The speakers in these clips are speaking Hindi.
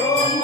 Om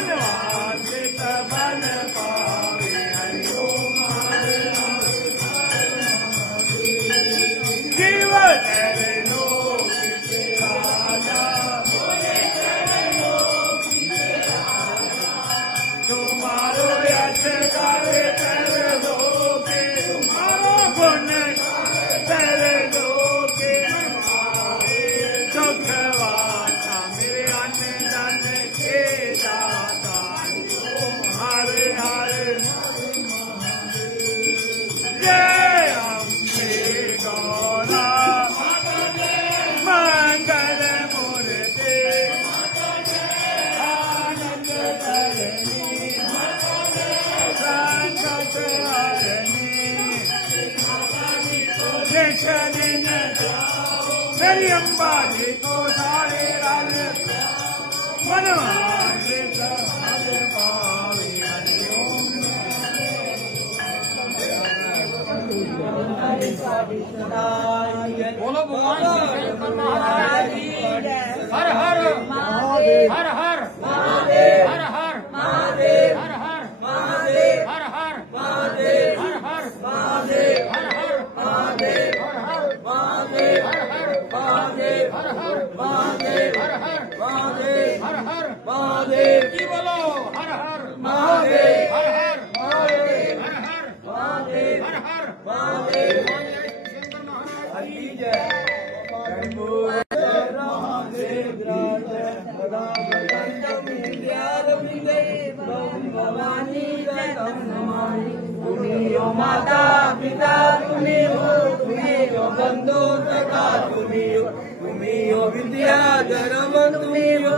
मनवांछित बल पावे हरिओम हरे जीव तेरे लोक के राजा तुम्हारो यश करे तेरे लोके तुम्हारो गुण तेरे लोके सुखवासा मेरे अन्न धन के दाता हरे हरे जय अम्बे गौरा मंगल मूर्ते आनंद धरणी संकट हरणी मेरी अम्बा जी को सारे राज मनवांछित फल पावे हरिओम बोलो भगवान हर हर महादेव हर हर महादेव हर हर महादेव हर हर महादेव हर हर महादेव हर हर महादेव हर हर महादेव हर हर महादेव हर हर महादेव हर हर महादेव हर हर महादेव हर हर महादेव की बोलो हर हर महादेव हर हर महादेव हर हर महादेव हर हर महादेव हरि जय भवानी तुम्ही हो माता पिता तुम्ही हो बंधु सखा तुम्ही हो विद्या धर्म तुम्ही हो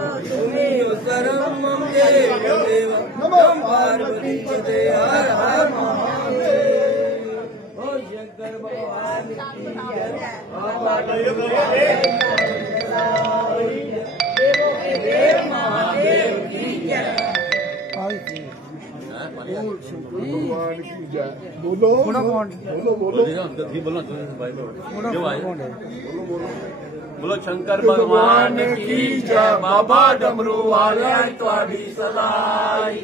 सर्व मम देव नमः पार्वती पते हर हर महादेव ओ शंकर भगवान की जय महादेव की जय भगवान की जय बोलो बोलो बोलो बोलो शंकर भगवान की जय बाबा डमरू वाले तुम्हारी सदाई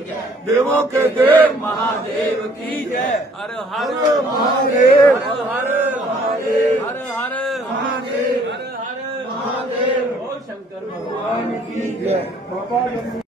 देवों के देव महादेव की जय हर हर महादेव हर हर महादेव हर हर महादेव हर हर महादेव शंकर भगवान की जय बाबा